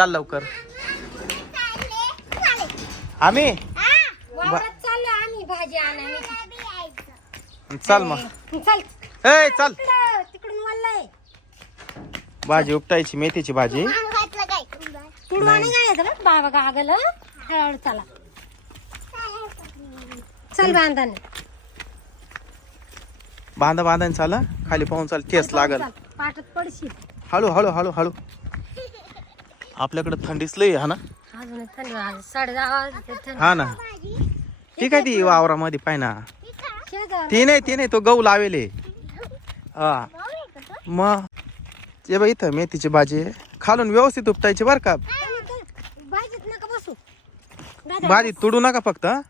चाल लवकर. आम्ही? वावरात चाललो आम्ही भाजी आणायला. चाल मग. चल. ए चल. तिकडं तिकडून वल्लय भाजी उपटायची मेथीची भाजी. नाही. बाबा गागल हळूहळू चला. चल बांधाने. बांधा बांधा चाल. खाली पाहून चाल ठेस लागल. पाटात पडशील. हळू हळू हळू हळू. आपल्याकडे थंडीच लई आहे हा ना? अजून थंडी वाजली. साडे दहा वाजले थंडी. हा ना. ठीक आहे ती वावरामध्ये पाय ना? शेजार ती नाही ती नाही तो गहू लावेले. हा. मग ते बघ इथं मेथीची भाजी आहे. खालून व्यवस्थित उपटायची बर का. भाजीत नका बसू. दादा, भाजी तुडू नका फक्त हं?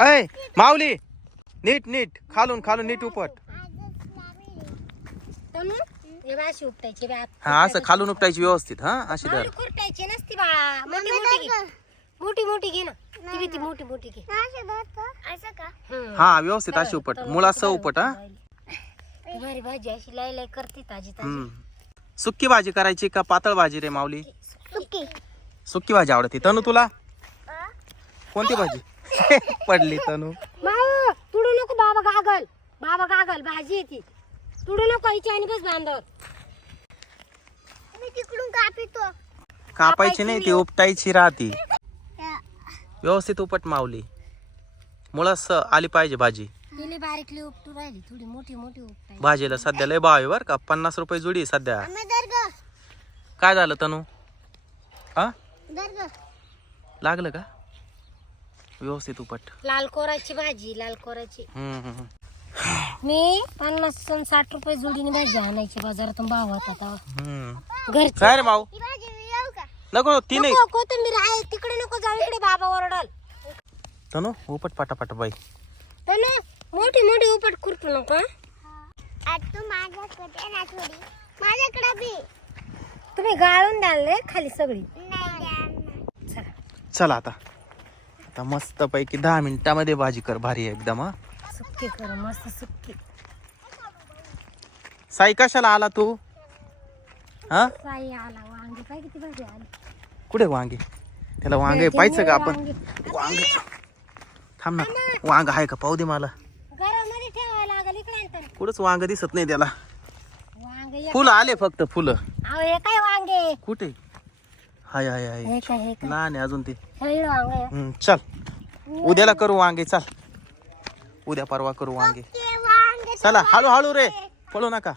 ऐ माऊली नीट नीट. खालून खालून नीट उपट. तनू, हे अशी उपटायची. हा असं खालून उपटायची व्यवस्थित हा? अशी धर. खुरटायची नसती बाळा. मोठी मोठी घे. मोठी मोठी घे ना. ती बी ती मोठी मोठी घे. हम्म. हा व्यवस्थित अशी उपट. मुळासह उपट हा? ती भारी भाजी अशी लाई लाई करते ताजी ताजी. हम्म. सुक्की भाजी करायची का पातळ भाजी रे माऊली? सुक्की. भाजी आवडते. तनू तुला? कोणती भाजी? पडली तनू. माऊ तुडू नको बाबा गागल. बाबा गागल भाजी येते तुडू नको आणि बस बांधव कापायची नाही ती उपटायची राहती. व्यवस्थित उपट माऊली. मुळास आली पाहिजे भाजी. तिला बारीकली उपटू राहिली थोडी मोठी मोठी उपटायची. भाजीला सध्या लय भाव आहे बर का पन्नास रुपये जुडी आहे सध्या. काय झालं तनू? हा? लागलं का? व्यवस्थित उपट. लाल कोराची भाजी लाल कोराची. हम्म, हम्म. मी पन्नास अन् साठ रुपये जोडीने भाजी आणायची बाजारातून भाव होता तेव्हा. हम्म. घरची. काय रे ती नाही नको, कोथिंबीर आहे. तिकडे नको जाऊ इकडे बाबा ओरडल. तनू उपट पाटापाट बाई. ना मोठी मोठी उपट खुरपू नको हं? तुम्ही गाळून द्याल रे खाली सगळी. चला. चला आता. आता मस्त पैकी दहा मिनिटामध्ये भाजी कर. भारी आहे एकदम हा. सुक्की कर मस्त सुक्की साई कशाला आला तू? हा? साई आला वांगे. काय किती भाजी आली. कुठे वांगे? त्याला वांगे पाहिजे का आपण? वांगे. थांब ना वांग आहे का? पाहू दे मला. घरामध्ये ठेवायला लागल इकडे आणतात कुठंच वांग दिसत नाही त्याला. फुलं आले फक्त फुलं. हे काय वांगे कुठे? हाय हाय हाय. हे हे लहान आहे अजून ते. चल. उद्याला करू वांगे चल. उद्या परवा करू वांगे. चला हळू हळू रे. पळू नका.